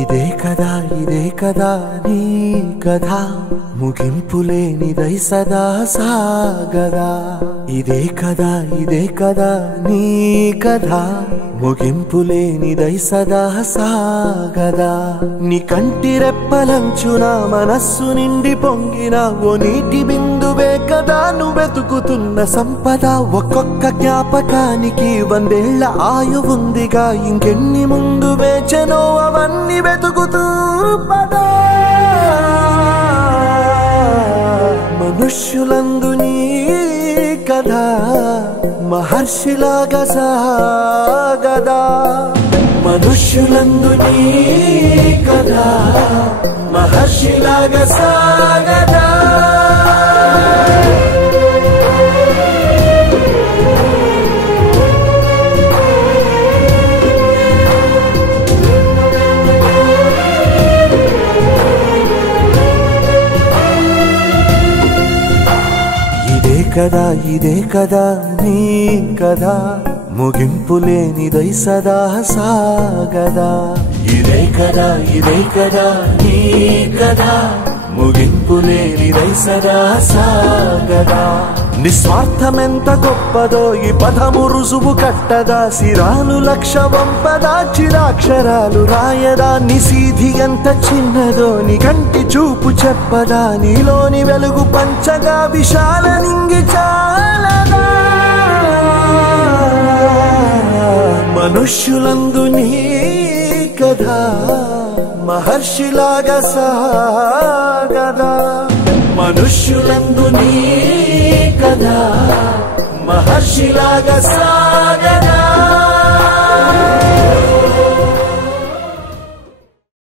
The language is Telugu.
ఇదే కదా నీ కథ ముగింపులేనిదై సదా సాగదా. ఇదే కదా నీ కథ ముగింపులేనిదై సదా సాగదా. నీ కంటి రెప్పలంచున మనస్సు నిండి పొంగిన ఓ నీటి బిందువే కదా నువ్వెతుకుతున్న సంపద. ఒక్కొక్క జ్ఞాపకానికి 100 ఏళ్ల ఆయువుందిగా, ఇంకెన్ని ముందు వేచనో అవన్నీ వెతుకుతూ పదా. మనుష్యులందు నీ కథ మహర్షిలాగా సాగదా. మనుష్యులందు నీ కథ మహర్షిలాగా సాగదా. ఇదే కదా నీ కథ ముగింపులేనిదై సదా సాగదా. ఇదే కదా నీ కథ ముగింపులేనిదై సదా సాగదా. నిస్వార్థమెంత గొప్పదో ఈ పదము రుజువు కట్టదా. సిరాలు 1,00,000 వంపదా, చిరాక్షరాలు రాయదా. నిశీధి ఎంత చిన్నదో నీ కంటి చూపు చెప్పదా. నీలోని వెలుగు పంచగా విశాల నింగి చాలదా. మనుష్యులందు నీ కథ మహర్షిలాగా సాగదా. మనుష్యులందు నీ కథ మహర్షిలాగా సాగదా.